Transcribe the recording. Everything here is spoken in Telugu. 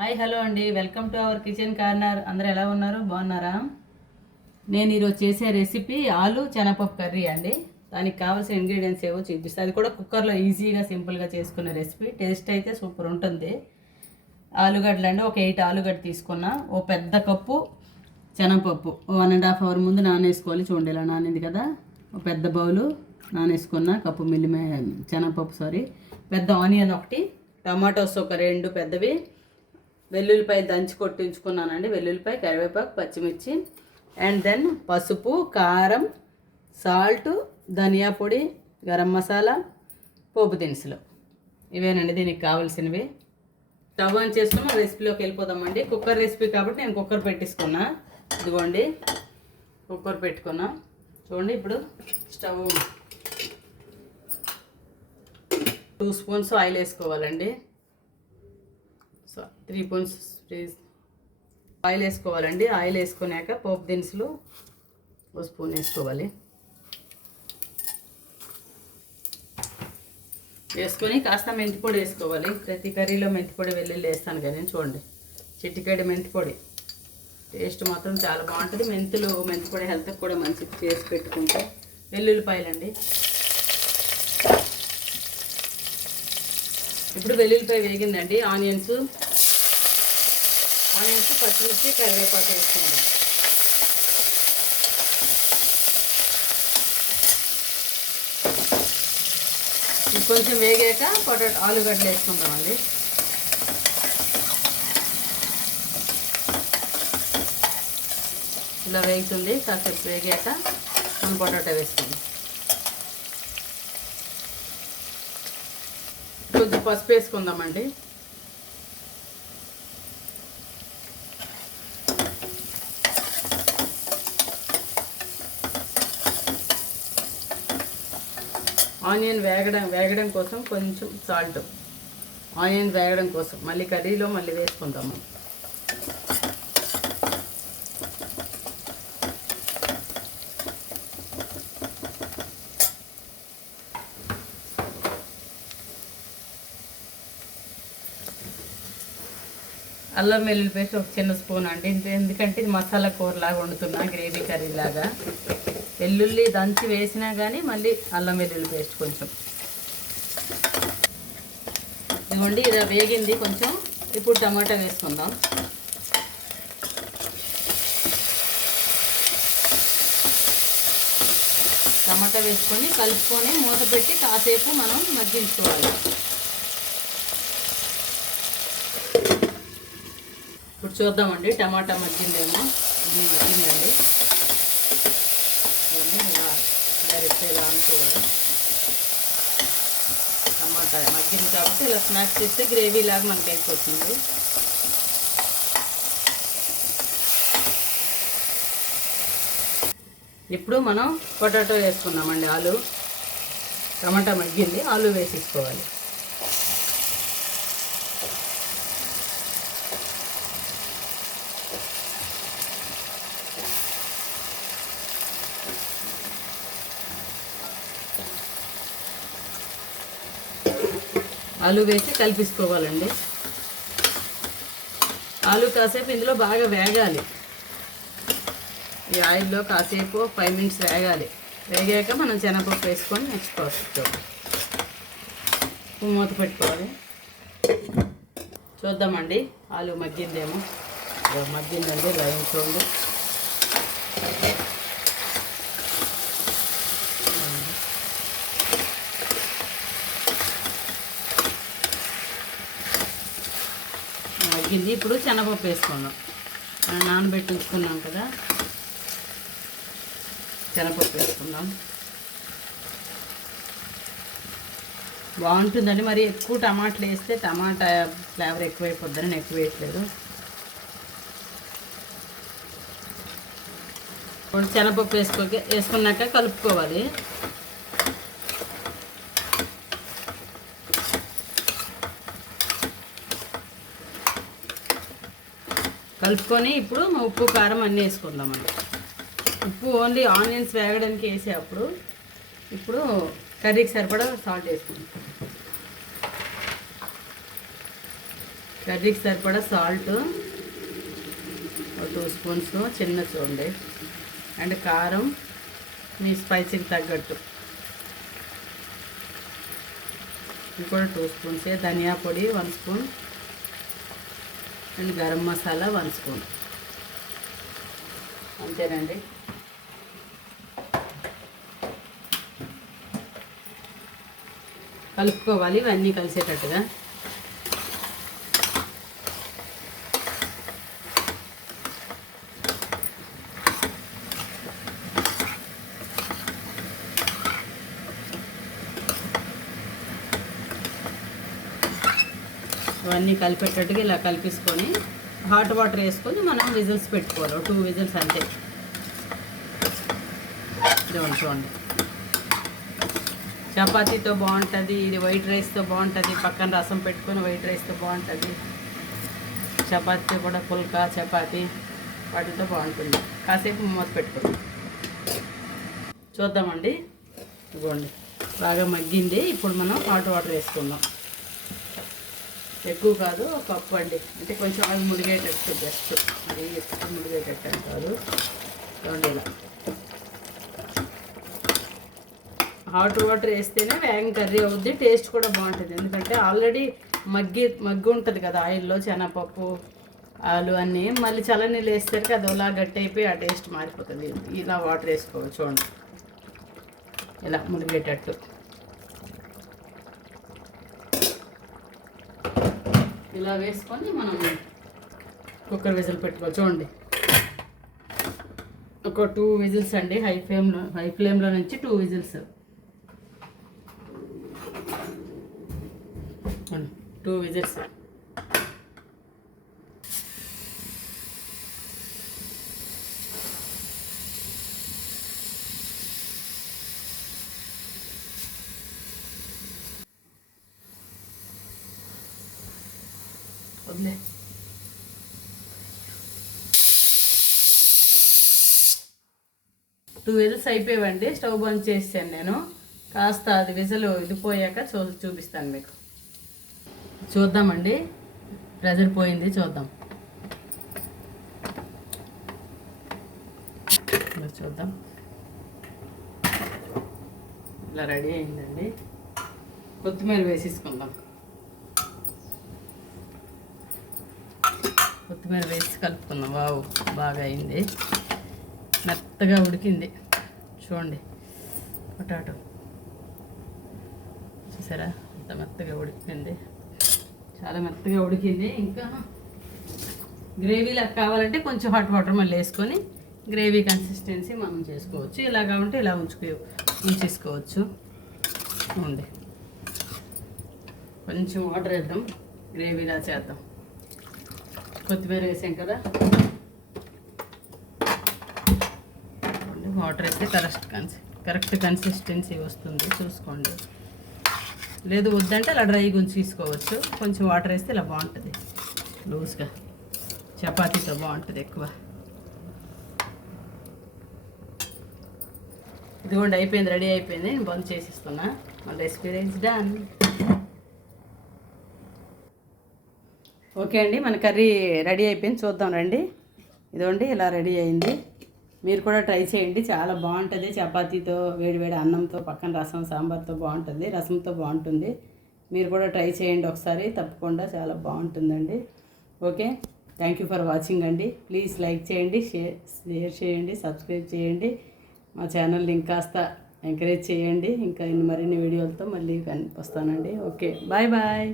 హాయ్ హలో అండి, welcome to our kitchen corner. అందరూ ఎలా ఉన్నారు? బాగున్నారా? నేను ఈరోజు చేసే రెసిపీ ఆలు శనగపప్పు కర్రీ అండి. దానికి కావాల్సిన ఇంగ్రీడియంట్స్ ఏవో చూపిస్తాను. అది కూడా కుక్కర్లో ఈజీగా సింపుల్గా చేసుకునే రెసిపీ. టేస్ట్ అయితే సూపర్ ఉంటుంది. ఆలుగడ్డలు అండి, ఒక 8 ఆలుగడ్డ తీసుకున్నా. ఓ పెద్ద కప్పు శనగపప్పు 1.5 అవర్ ముందు నానేసుకోవాలి. చూడండి ఇలా నానింది కదా. ఒక పెద్ద బౌలు నానేసుకున్న కప్పు శనగపప్పు. పెద్ద ఆనియన్ ఒకటి, టమాటోస్ ఒక 2 పెద్దవి, వెల్లుల్లిపాయ దంచి కొట్టించుకున్నానండి. వెల్లుల్లిపాయ, కరివేపాకు, పచ్చిమిర్చి, అండ్ దెన్ పసుపు, కారం, సాల్ట్, ధనియా పొడి, గరం మసాలా, పోపు దినుసులు. ఇవేనండి దీనికి కావాల్సినవి. స్టవ్ ఆన్ చేసుకుని రెసిపీలోకి వెళ్ళిపోదామండి. కుక్కర్ రెసిపీ కాబట్టి నేను కుక్కర్ పెట్టేసుకున్నా. ఇదిగోండి కుక్కర్ పెట్టుకున్నా. చూడండి, ఇప్పుడు స్టవ్ 2 స్పూన్స్ ఆయిల్ వేసుకోవాలండి. 3 స్పూన్స్ ఆయిల్ వేసుకోవాలండి. ఆయిల్ వేసుకున్నాక పోపు దినుసులు 1 స్పూన్ వేసుకోవాలి. వేసుకొని కాస్త మెంతిపొడి వేసుకోవాలి. ప్రతి కర్రీలో మెంతిపొడి వెల్లుల్లి వేస్తాను కానీ చూడండి, చిటికెడు మెంతిపొడి. టేస్ట్ మాత్రం చాలా బాగుంటుంది. మెంతిపొడి హెల్త్కి కూడా మంచిది చేసి పెట్టుకుంటే. వెల్లుల్లిపాయలండి. ఇప్పుడు వెల్లుల్లిపాయ వేగిందండి. ఆనియన్స్, పచ్చిమిర్చి, కరివేపాకు వేసుకుందాం. కొంచెం వేగాక ఆలుగడ్డలు వేసుకుందామండి. ఇలా వేగుతుంది. కాసేపు వేగాక మనం పొటాటో వేసుకుందాం. కొంచెం పసుపు వేసుకుందామండి. ఆనియన్ వేగడం కోసం కొంచెం సాల్ట్. ఆనియన్ వేగడం కోసం మళ్ళీ కర్రీలో వేసుకుందాము. అల్లం వెల్లుల్లి పేస్ట్ ఒక చిన్న స్పూన్ అండి. ఎందుకంటే ఇది మసాలా కూరలాగా వండుతున్నా, గ్రేవీ కర్రీ లాగా. వెల్లుల్లి దంచి వేసినా కానీ మళ్ళీ అల్లం వెల్లుల్లి పేస్ట్ కొంచెం. ఇదిగోండి ఇలా వేగింది కొంచెం. ఇప్పుడు టమాటా వేసుకుందాం. టమాటా వేసుకొని కలుపుకొని మూత పెట్టి కాసేపు మనం మగ్గించుకోవాలి. ఇప్పుడు చూద్దామండి టమాటా మగ్గిందేమో. మగ్గిందండి. డైరెక్ట్ ఇలా అనుకోవాలి. టమాటా మగ్గింది కాబట్టి ఇలా స్మాష్ చేస్తే గ్రేవీ లాగా మనకి అయిపోతుంది. ఇప్పుడు మనం పొటాటో వేసుకున్నామండి. టమాటా మగ్గింది, ఆలు వేసేసుకోవాలి. ఆలు వేసి కలిపేసుకోవాలండి. ఆలు కాసేపు ఇందులో బాగా వేగాలి. ఈ ఆయిల్లో కాసేపు 5 మినిట్స్ వేగాలి. వేగాక మనం శనగపప్పు వేసుకొని నెక్స్ట్ ప్రాసెస్ మూత పెట్టుకోవాలి. చూద్దామండి ఆలు మగ్గిందేమో. మగ్గిందండి. లైన్ చూడండి. మగ్గింది. ఇప్పుడు శనగపప్పు వేసుకుందాం. మనం నానబెట్టి ఉంచుకున్నాం కదా, శనగపప్పు వేసుకుందాం. బాగుంటుందండి. మరి ఎక్కువ టమాటాలు వేస్తే టమాటా ఫ్లేవర్ ఎక్కువైపోద్దని నేను ఎక్కువ వేయట్లేదు. ఇప్పుడు శనగపప్పు వేసుకున్నాక కలుపుకోవాలి. కలుపుకొని ఇప్పుడు ఉప్పు, కారం అన్నీ వేసుకుందామండి. ఉప్పు ఓన్లీ ఆనియన్స్ వేగడానికి వేసేటప్పుడు. ఇప్పుడు కర్రీకి సరిపడా సాల్ట్ వేసుకుందాం. కర్రీకి సరిపడా సాల్ట్ 2 స్పూన్స్ చిన్న చూడండి, అండ్ కారం మీ స్పైసీకి తగ్గట్టు ఇది కూడా 2 స్పూన్సే, ధనియా పొడి 1 spoon and garam masala 1 spoon, అంతేనండి. కలుపుకోవాలి ఇవన్నీ కలిసేటట్టుగా. ఇవన్నీ కలిపేటట్టుగా ఇలా కలిపేసుకొని హాట్ వాటర్ వేసుకొని మనం విజిల్స్ పెట్టుకోవాలి. 2 విజిల్స్ అంతే. చూడండి, చపాతీతో బాగుంటుంది, ఇది వైట్ రైస్తో బాగుంటుంది, పక్కన రసం పెట్టుకొని వైట్ రైస్తో బాగుంటుంది, చపాతీతో కూడా పుల్కా చపాతీ వాటితో బాగుంటుంది. కాసేపు మూత పెట్టుకోండి. చూద్దామండి. ఇదిగోండి బాగా మగ్గింది. ఇప్పుడు మనం హాట్ వాటర్ వేసుకుందాం. ఎక్కువ కాదు, 1 కప్పు అండి. అంటే కొంచెం అవి ముడిగేటట్టు, జస్ట్ అది ఎక్కువ ముడిగేటట్టు అని కాదు. చూడండి ఇలా హాట్ వాటర్ వేస్తేనే వేగం కర్రీ అవుద్ది, టేస్ట్ కూడా బాగుంటుంది. ఎందుకంటే ఆల్రెడీ మగ్గి ఉంటుంది కదా ఆయిల్లో, శనగపప్పు ఆలు అన్నీ. మళ్ళీ చల్లనీళ్ళు వేస్తారు కదా, అలా గట్టి అయిపోయి ఆ టేస్ట్ మారిపోతుంది. ఇలా వాటర్ వేసుకోవచ్చు. చూడండి ఇలా మునిగేటట్టు ఇలా వేసుకొని మనం కుక్కర్ విజిల్ పెట్టుకోవాలి. చూడండి ఒక 2 విజిల్స్ అండి, హై ఫ్లేమ్లో నుంచి 2 విజిల్స్, 2 విజిల్స్. వదిలే 2 విజిల్స్ అయిపోయావండి. స్టవ్ బంద్ చేసాను నేను. కాస్త అది విజిల్ ఇదిపోయాక చూపిస్తాను మీకు. చూద్దామండి, ప్రెజర్ పోయింది, చూద్దాం. చూద్దాం, ఇలా రెడీ అయిందండి. కొత్తిమీర వేసేసుకుందాం. కొత్తిమీర వేసి కలుపుకుందాం. వావ్, బాగా అయింది, మెత్తగా ఉడికింది. చూడండి పొటాటో చూసారా, అంత మెత్తగా ఉడికింది, చాలా మెత్తగా ఉడికింది. ఇంకా గ్రేవీలా కావాలంటే కొంచెం హాట్ వాటర్ మళ్ళీ వేసుకొని గ్రేవీ కన్సిస్టెన్సీ మనం చేసుకోవచ్చు. ఇలా కావాలంటే ఇలా ఉంచేసుకోవచ్చు. ఉంది కొంచెం వాటర్ వేద్దాం, గ్రేవీలా చేద్దాం. కొత్తిమీర వేసాం కదా, వాటర్ వేస్తే కరెక్ట్ కన్సిస్టెన్సీ వస్తుంది, చూసుకోండి. లేదు వద్దంటే అలా డ్రైగా ఉంచేసుకోవచ్చు. కొంచెం వాటర్ వేస్తే ఇలా బాగుంటుంది, లూజ్గా చపాతీతో బాగుంటుంది ఎక్కువ. ఇదిగోండి అయిపోయింది, రెడీ అయిపోయింది. నేను బంద్ చేసిస్తున్నా. మన రెసిపీ ఈజ్ డన్. ఓకే అండి, మన కర్రీ రెడీ అయిపోయింది. చూద్దాం రండి. ఇదిగోండి ఇలా రెడీ అయింది. మీరు కూడా ట్రై చేయండి, చాలా బాగుంటుంది. చపాతీతో, వేడివేడి అన్నంతో, పక్కన రసం సాంబార్తో బాగుంటుంది, రసంతో బాగుంటుంది. మీరు కూడా ట్రై చేయండి ఒకసారి, తప్పకుండా చాలా బాగుంటుందండి. Okay, thank you for watching అండి. ప్లీజ్ లైక్ చేయండి, షేర్ చేయండి, సబ్స్క్రైబ్ చేయండి. మా ఛానల్ని ఇంకాస్త ఎంకరేజ్ చేయండి. ఇంకా మరిన్ని వీడియోలతో మళ్ళీ వస్తానండి. Okay, bye bye.